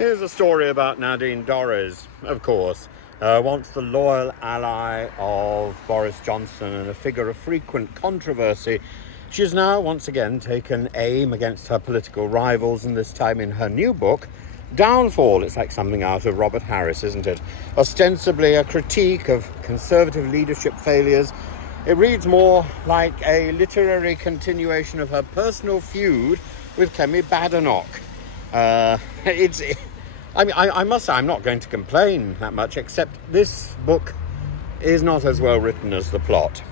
Here's a story about Nadine Dorries, of course. Once the loyal ally of Boris Johnson and a figure of frequent controversy, she has now once again taken aim against her political rivals, and this time in her new book, Downfall. It's like something out of Robert Harris, isn't it? Ostensibly a critique of Conservative leadership failures, it reads more like a literary continuation of her personal feud with Kemi Badenoch. I must say I'm not going to complain that much, except this book is not as well written as the plot.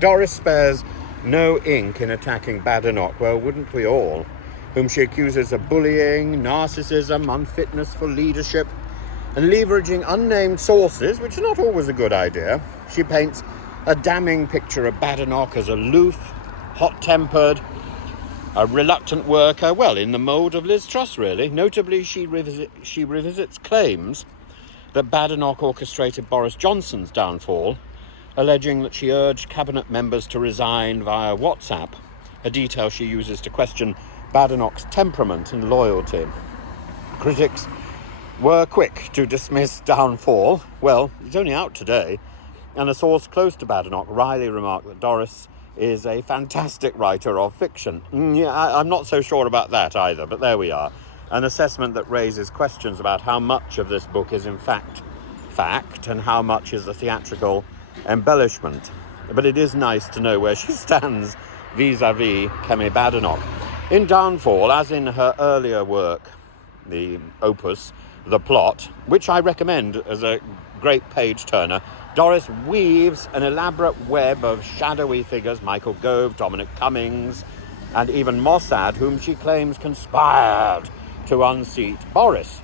Dorries spares no ink in attacking Badenoch, well, wouldn't we all, whom she accuses of bullying, narcissism, unfitness for leadership, and leveraging unnamed sources, which are not always a good idea. She paints a damning picture of Badenoch as aloof, hot-tempered, a reluctant worker, well, in the mould of Liz Truss, really. Notably, she revisits claims that Badenoch orchestrated Boris Johnson's downfall, alleging that she urged cabinet members to resign via WhatsApp, a detail she uses to question Badenoch's temperament and loyalty. Critics were quick to dismiss Downfall. Well, it's only out today, and a source close to Badenoch, Riley, remarked that Dorries is a fantastic writer of fiction. I'm not so sure about that either, but there we are. An assessment that raises questions about how much of this book is in fact and how much is a theatrical embellishment. But it is nice to know where she stands vis-a-vis Kemi Badenoch. In Downfall, as in her earlier work, the opus, The Plot, which I recommend as a great page-turner, Dorries weaves an elaborate web of shadowy figures, Michael Gove, Dominic Cummings, and even Mossad, whom she claims conspired to unseat Boris.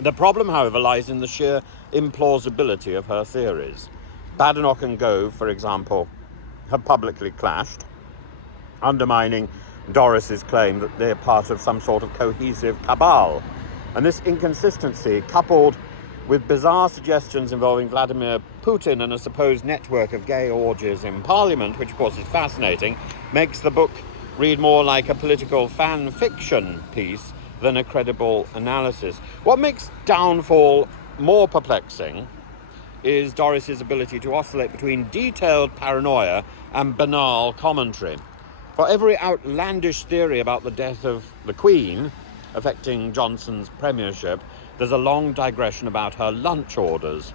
The problem, however, lies in the sheer implausibility of her theories. Badenoch and Gove, for example, have publicly clashed, undermining Dorries's claim that they're part of some sort of cohesive cabal. And this inconsistency, coupled with bizarre suggestions involving Vladimir Putin and a supposed network of gay orgies in Parliament, which of course is fascinating, makes the book read more like a political fan fiction piece than a credible analysis. What makes Downfall more perplexing is Dorries's ability to oscillate between detailed paranoia and banal commentary. For every outlandish theory about the death of the Queen affecting Johnson's premiership, there's a long digression about her lunch orders.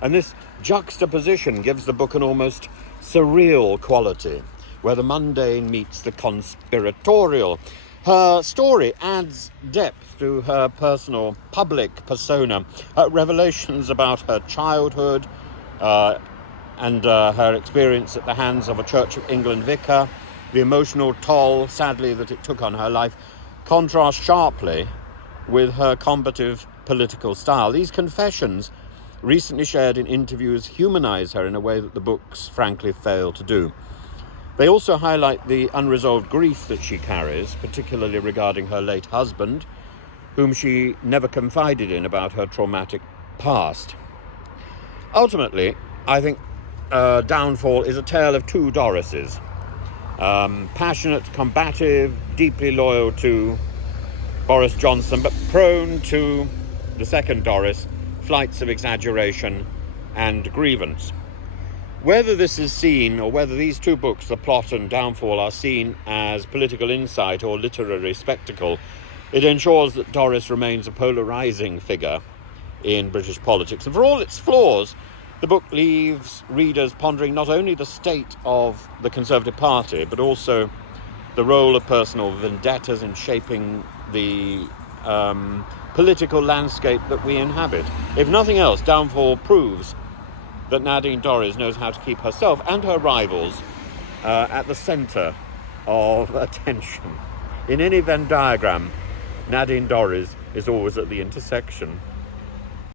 And this juxtaposition gives the book an almost surreal quality, where the mundane meets the conspiratorial. Her story adds depth to her personal public persona, revelations about her childhood and her experience at the hands of a Church of England vicar, the emotional toll, sadly, that it took on her life, contrast sharply with her combative political style. These confessions, recently shared in interviews, humanize her in a way that the books frankly fail to do. They also highlight the unresolved grief that she carries, particularly regarding her late husband, whom she never confided in about her traumatic past. Ultimately, I think Downfall is a tale of two Dorrises. Passionate, combative, deeply loyal to Boris Johnson, but prone to the second Dorries, flights of exaggeration and grievance. Whether this is seen, or whether these two books, The Plot and Downfall, are seen as political insight or literary spectacle, it ensures that Dorries remains a polarizing figure in British politics. And for all its flaws, the book leaves readers pondering not only the state of the Conservative Party, but also the role of personal vendettas in shaping the political landscape that we inhabit. If nothing else, Downfall proves that Nadine Dorries knows how to keep herself and her rivals at the centre of attention. In any Venn diagram, Nadine Dorries is always at the intersection.